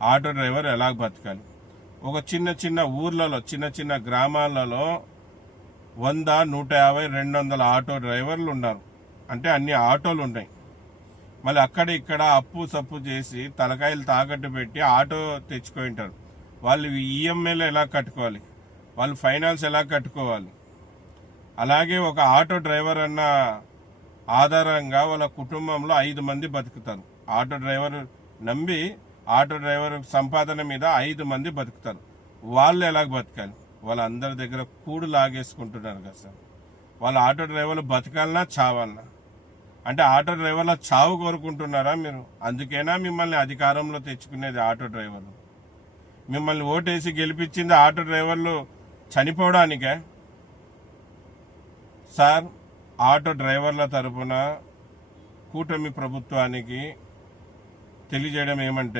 Auto driver ఎలా బతకాలి. ఒక చిన్న చిన్న ఊర్లలో, చిన్న చిన్న గ్రామాలలో 100, 150, 200 ఆటో డ్రైవర్లు ఉన్నారు. అంటే అన్ని ఆటోలు ఉన్నాయి. మళ్ళీ అక్కడ ఇక్కడ అప్పు సప్పు చేసి తలకాయలు తాకట్టు పెట్టి ఆటో తెచ్చుకుంటారు. వాళ్ళు ఈఎంఐలు ఎలా కట్టుకోవాలి, వాళ్ళు ఫైనాన్స్ ఎలా కట్టుకోవాలి. అలాగే ఒక ఆటో డ్రైవర్ అన్న ఆధారంగా వాళ్ళ కుటుంబంలో 5 మంది బతుకుతారు. ఆటో డ్రైవర్ నమ్మి ఆటో డ్రైవర్ సంపాదన మీద 5 మంది బతుకుతారు. వాళ్ళు ఎలా బతకాలి. వాళ్ళందరి దగ్గర కూడు లాగేసుకుంటున్నారు కదా సార్. వాళ్ళ ఆటో డ్రైవర్లు బతకాలన్నా చావాలన్నా. అంటే ఆటో డ్రైవర్ల చావు కోరుకుంటున్నారా మీరు? అందుకేనా మిమ్మల్ని అధికారంలో తెచ్చుకునేది ఆటో డ్రైవర్లు? మిమ్మల్ని ఓటేసి గెలిపించింది ఆటో డ్రైవర్లు చనిపోవడానికే సార్. ఆటో డ్రైవర్ల తరపున కూటమి ప్రభుత్వానికి తెలియజేయడం ఏమంటే,